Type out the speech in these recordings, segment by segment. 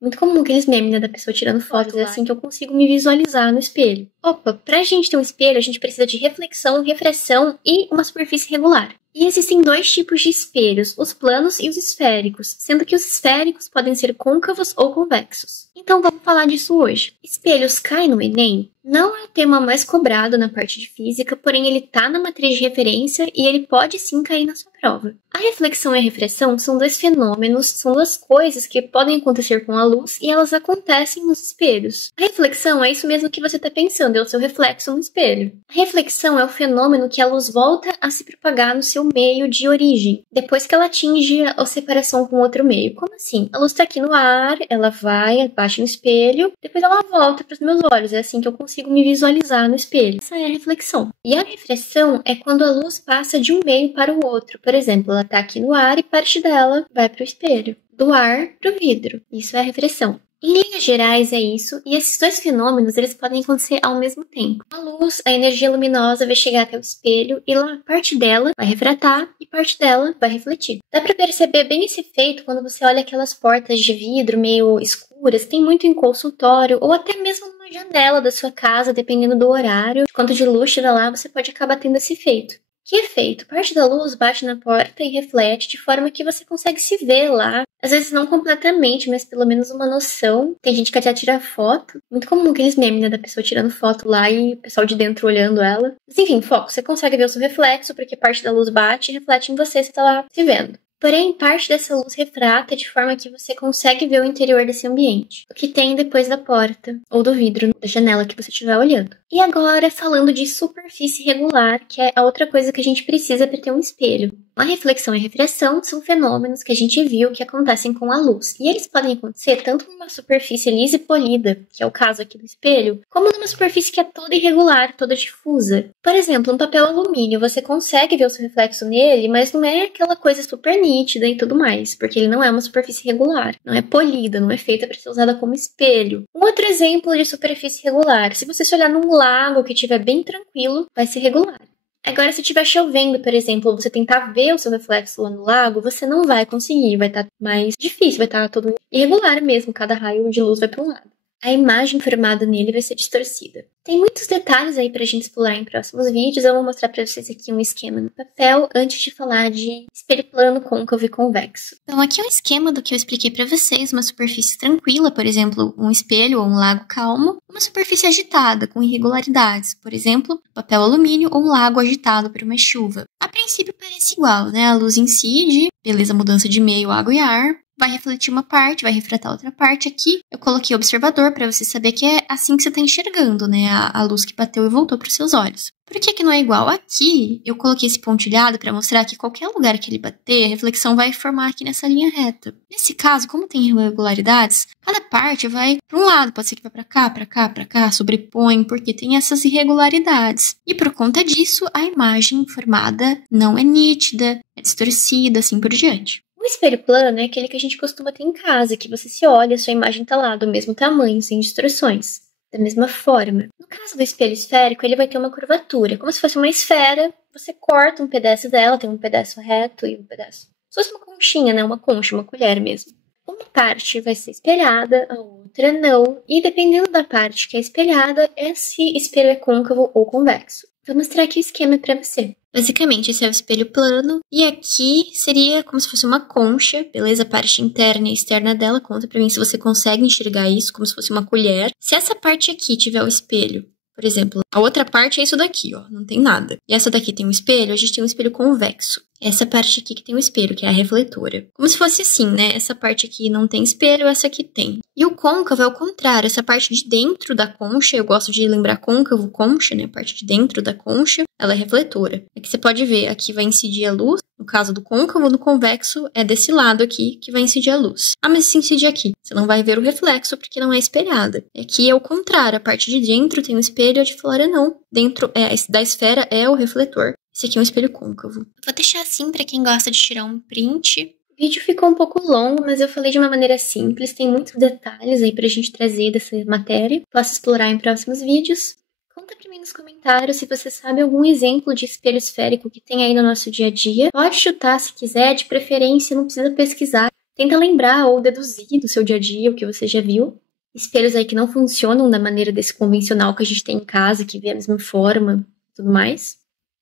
Muito comum aqueles memes, né, da pessoa tirando fotos, é assim que eu consigo me visualizar no espelho. Opa, pra gente ter um espelho, a gente precisa de reflexão, refração e uma superfície regular. E existem dois tipos de espelhos, os planos e os esféricos, sendo que os esféricos podem ser côncavos ou convexos. Então vamos falar disso hoje. Espelhos caem no Enem? Não é o tema mais cobrado na parte de física, porém ele tá na matriz de referência e ele pode sim cair na sua prova. A reflexão e a refração são dois fenômenos, são duas coisas que podem acontecer com a luz e elas acontecem nos espelhos. A reflexão é isso mesmo que você está pensando, é o seu reflexo no espelho. A reflexão é o fenômeno que a luz volta a se propagar no seu meio de origem, depois que ela atinge a separação com outro meio. Como assim? A luz está aqui no ar, ela vai, bate no espelho, depois ela volta para os meus olhos, é assim que eu consigo me visualizar no espelho. Essa é a reflexão. E a refração é quando a luz passa de um meio para o outro. Por exemplo, ela está aqui no ar e parte dela vai para o espelho. Do ar para o vidro. Isso é a refração. Em linhas gerais é isso, e esses dois fenômenos eles podem acontecer ao mesmo tempo. A luz, a energia luminosa vai chegar até o espelho e lá parte dela vai refratar e parte dela vai refletir. Dá para perceber bem esse efeito quando você olha aquelas portas de vidro meio escuras, tem muito em consultório ou até mesmo numa janela da sua casa, dependendo do horário, de quanto de luz tira lá, você pode acabar tendo esse efeito. Que efeito? Parte da luz bate na porta e reflete de forma que você consegue se ver lá. Às vezes não completamente, mas pelo menos uma noção. Tem gente que até tira foto. Muito comum aqueles memes, né, da pessoa tirando foto lá e o pessoal de dentro olhando ela. Mas enfim, foco. Você consegue ver o seu reflexo porque parte da luz bate e reflete em você, você tá lá se vendo. Porém, parte dessa luz refrata de forma que você consegue ver o interior desse ambiente. O que tem depois da porta ou do vidro da janela que você estiver olhando. E agora, falando de superfície regular, que é a outra coisa que a gente precisa para ter um espelho. A reflexão e a refração são fenômenos que a gente viu que acontecem com a luz. E eles podem acontecer tanto numa superfície lisa e polida, que é o caso aqui do espelho, como numa superfície que é toda irregular, toda difusa. Por exemplo, um papel alumínio, você consegue ver o seu reflexo nele, mas não é aquela coisa super nítida e tudo mais, porque ele não é uma superfície regular, não é polida, não é feita para ser usada como espelho. Um outro exemplo de superfície regular, se você se olhar num lago que estiver bem tranquilo, vai ser regular. Agora, se estiver chovendo, por exemplo, ou você tentar ver o seu reflexo lá no lago, você não vai conseguir, vai estar mais difícil, vai estar todo irregular mesmo, cada raio de luz vai para um lado. A imagem formada nele vai ser distorcida. Tem muitos detalhes aí pra gente explorar em próximos vídeos, eu vou mostrar pra vocês aqui um esquema no papel antes de falar de espelho plano, côncavo e convexo. Então aqui é um esquema do que eu expliquei pra vocês, uma superfície tranquila, por exemplo, um espelho ou um lago calmo, uma superfície agitada, com irregularidades, por exemplo, papel alumínio ou um lago agitado por uma chuva. A princípio parece igual, né? A luz incide, beleza, mudança de meio, água e ar, vai refletir uma parte, vai refratar outra parte. Aqui eu coloquei observador para você saber que é assim que você está enxergando, né? A luz que bateu e voltou para os seus olhos. Por que não é igual? Aqui eu coloquei esse pontilhado para mostrar que qualquer lugar que ele bater, a reflexão vai formar aqui nessa linha reta. Nesse caso, como tem irregularidades, cada parte vai para um lado, pode ser que vá para cá, para cá, para cá, sobrepõe, porque tem essas irregularidades. E por conta disso, a imagem formada não é nítida, é distorcida, assim por diante. O espelho plano é aquele que a gente costuma ter em casa, que você se olha, a sua imagem está lá do mesmo tamanho, sem distorções, da mesma forma. No caso do espelho esférico, ele vai ter uma curvatura, como se fosse uma esfera, você corta um pedaço dela, tem um pedaço reto e um pedaço... Se fosse uma conchinha, né? Uma concha, uma colher mesmo. Uma parte vai ser espelhada, a outra não, e dependendo da parte que é espelhada, esse espelho é côncavo ou convexo. Vou mostrar aqui o esquema para você. Basicamente, esse é o espelho plano, e aqui seria como se fosse uma concha, beleza? A parte interna e externa dela, conta pra mim se você consegue enxergar isso, como se fosse uma colher. Se essa parte aqui tiver o espelho, por exemplo, a outra parte é isso daqui, ó, não tem nada. E essa daqui tem um espelho, a gente tem um espelho convexo. Essa parte aqui que tem um espelho, que é a refletora. Como se fosse assim, né? Essa parte aqui não tem espelho, essa aqui tem. E o côncavo é o contrário. Essa parte de dentro da concha, eu gosto de lembrar côncavo, concha, né? A parte de dentro da concha, ela é refletora. Aqui você pode ver, aqui vai incidir a luz. No caso do côncavo, do convexo, é desse lado aqui que vai incidir a luz. Ah, mas se incidir aqui, você não vai ver o reflexo porque não é espelhada. Aqui é o contrário. A parte de dentro tem um espelho, a de fora não. Dentro da esfera é o refletor. Esse aqui é um espelho côncavo. Vou deixar assim para quem gosta de tirar um print. O vídeo ficou um pouco longo, mas eu falei de uma maneira simples. Tem muitos detalhes aí pra gente trazer dessa matéria. Posso explorar em próximos vídeos. Conta pra mim nos comentários se você sabe algum exemplo de espelho esférico que tem aí no nosso dia a dia. Pode chutar se quiser, de preferência, não precisa pesquisar. Tenta lembrar ou deduzir do seu dia a dia o que você já viu. Espelhos aí que não funcionam da maneira desse convencional que a gente tem em casa, que vê a mesma forma e tudo mais.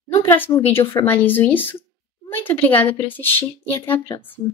No próximo vídeo eu formalizo isso. Muito obrigada por assistir e até a próxima.